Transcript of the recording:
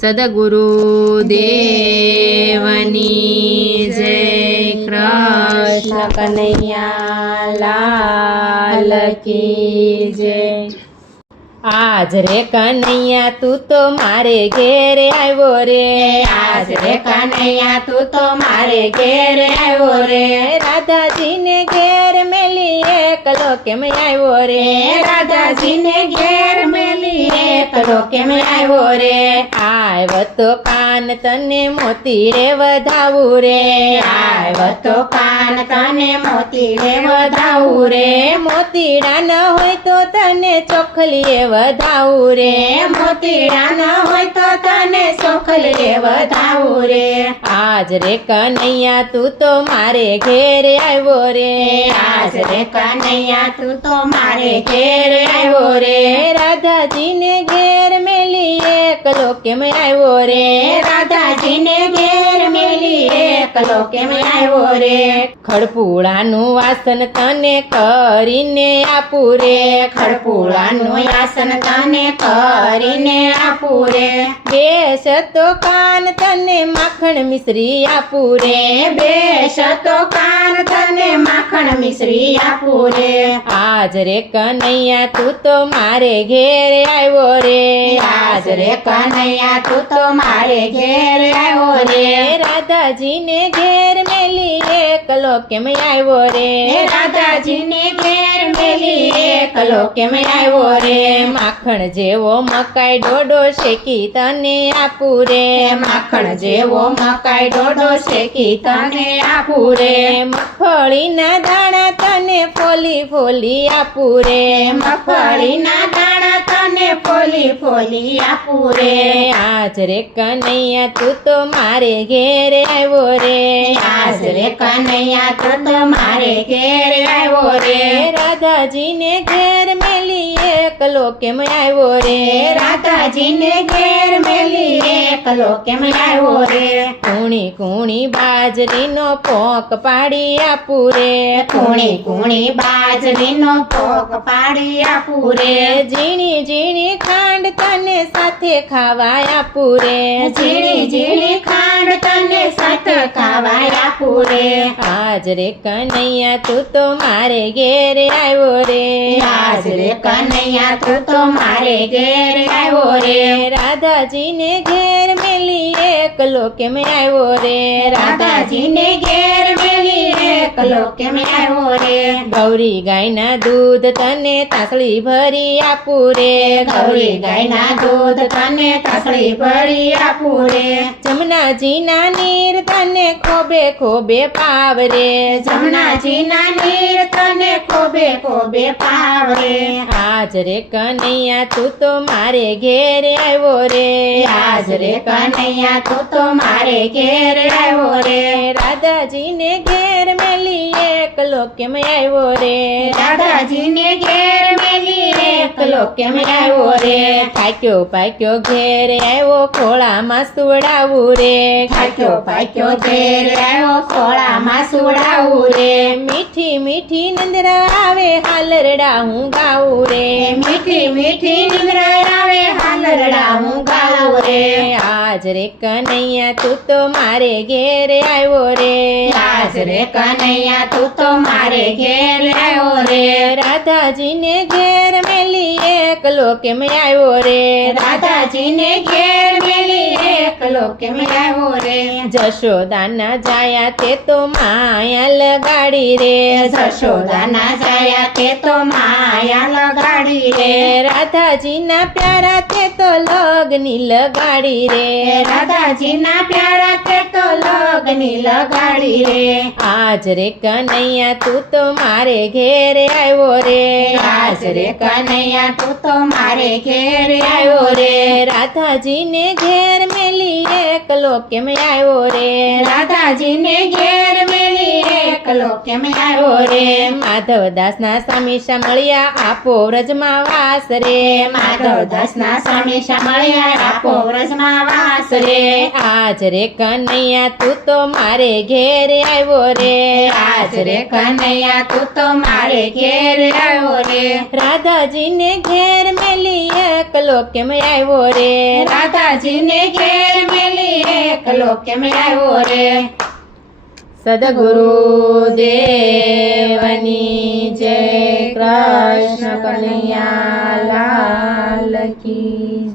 સદગુરુ દેવની જય. કૃષ્ણ કનૈયા લાલ કી જય. આજ રે કનૈયા તું તો મારે ઘેર આવ્યો રે. આજ રે કનૈયા તું તો મારે ઘેર આવ્યો રે. રાધાજીને ઘેર મેલી એકલો કેમ આવ્યો રે. રાધાજીને ઘેર મેલી એકલો કેમ આવ્યો રે. આવ્યો તો કાન તને મોતી રે વધાવું રે. આવ્યો તો કાન તને મોતી રે વધાવું રે. મોતીડા ન હોય તો તને ચોખલીએ વધાવું રે. મોતીડા ન હોય તો તને ચોખલીએ વધાવું રે. આજ રે કનૈયા તું તો મારે ઘેર આવ્યો રે. આજ રે કનૈયા તું તો મારે ઘેર આવ્યો રે. રાધાજીને ઘેર મેલી એકલો કેમ આવ્યો રે. રાધાજીને ઘેર મેલી એકલો કેમ આવ્યો રે. ખડપુડાનું વાસન તને કરીને આપું રે. ખડપુડાનું વાસન તને કરીને આપું રે. બેસ તો કાન તને માખણ મિશ્રી આપું રે. બેસ તો કાન તને માખણ મિશ્રી આપું રે. આજ રે કનૈયા તું તો મારે ઘેર આવ્યો રે. આજ રે કનૈયા તું તો મારે ઘેર આવ્યો રે. રાધાજીને ઘેર મેલી એકલો કેમ આવ્યો રે. રાધાજીને ઘેર મેલી એકલો કેમ આવ્યો રે. માખણ જેવો મકાઈ ડોડો શેકી તને આપું રે. માખણ જેવો મકાઈ ડોડો શેકી તને આપું રે. મગફળીના દાણા તને ફોલી ફોલી આપું રે. મગફળીના દાણા તને ફોલી ફોલી આપું રે. આજ રે કનૈયા તું તો મારે ઘેર આવ્યો રે. આજ રે કનૈયા તું તો મારે ઘેર આવ્યો રે. રાધાજીને ઘેર મેલી એકલો કેમ આવ્યો રે. રાધાજીને ઘેર મેલી એકલો કેમ આવ્યો રે. કુણી કુણી બાજરીનો પોક પાડી આપું રે. કુણી કુણી બાજરીનો પોક પાડી આપું રે. ઝીણી ઝીણી ખાંડ તને સાથે ખાવા આપું રે. ઝીણી ઝીણી ખાંડ તને સાથે ખાવા આપું રે. આજ રે કનૈયા તું તો મારે ઘેર આવ્યો રે. આજ રે કનૈયા તું તો મારે ઘેર આવ્યો રે. રાધાજીને ઘેર મેલી એકલો કેમ આવ્યો રે. રાધાજીને ઘેર મેલી એકલો કેમ આવ્યો રે. ગૌરી ગાયના દૂધ તને તાસળી ભરી આપું રે. ગૌરી ગાયના દૂધ તને તાસળી ભરી આપું રે. જમનાજીના નીર તને ખોબે ખોબે પાવ રે. જમનાજીના નીર તને ખોબે ખોબે પાવ રે. આજ રે કનૈયા તું તો મારે ઘેર આવ્યો રે. આજ રે કનૈયા તું તો મારે ઘેર આવ્યો રે. રાધાજીને ઘેર મેલી એકલો કેમ આવ્યો રે. રાધાજીને ઘેર મેલી એકલો કેમ આવ્યો રે. થાક્યો પાક્યો ઘેર આવ્યો ખોળામાં સુવડાવું રે. થાક્યો પાક્યો ઘેર આવ્યો ખોળામાં સુવડાવું રે. મીઠી મીઠી નિંદ્રા આવે હાલરડા હું ગાવું રે. મીઠી મીઠી નિંદ્રા આવે હાલરડા હું ગાવું રે. આજ રે કનૈયા તું તો મારે ઘેર આવ્યો રે. આજ રે કનૈયા તું તો મારે ઘેર આવ્યો રે. રાધાજીને ઘેર મેલી એકલો કેમ આવ્યો રે. રાધાજીને ઘેર મેલી એકલો કેમ આવ્યો રે. જશોદાના જાયા તે તો માયા લગાડી રે. જશોદાના જાયા તે તો માયા લગાડી રે. રાધાજીના પ્યારા તે તો લગની લગાડી રે. રાધાજીના પ્યારા તે તો લગની લગાડી રે. આજ રે કનૈયા તું તો મારે ઘેર આવ્યો રે. આજ રે કનૈયા તું તો મારે ઘેર આવ્યો રે. રાધાજીને ઘેર મેલી એકલો કેમ આવ્યો રે. રાધાજીને ઘેર મેલી એકલો કેમ આવ્યો રે. માધવદાસના સ્વામી મળ્યા આપો વ્રજમાં વાસ રે. માધવદાસના સ્વામી મળ્યા આપો વ્રજમાં વાસ દાસ રે આજ રે કનૈયા તું તો મારે ઘેર આવ્યો રે આજ રે કનૈયા તું તો મારે ઘેર આવ્યો રે રાધાજીને ઘેર મેલી એકલો કેમ આવ્યો રે રાધાજીને ઘેર મેલી એકલો કેમ આવ્યો રે સદગુરુ દેવની જય કૃષ્ણ કનૈયા લાલ કી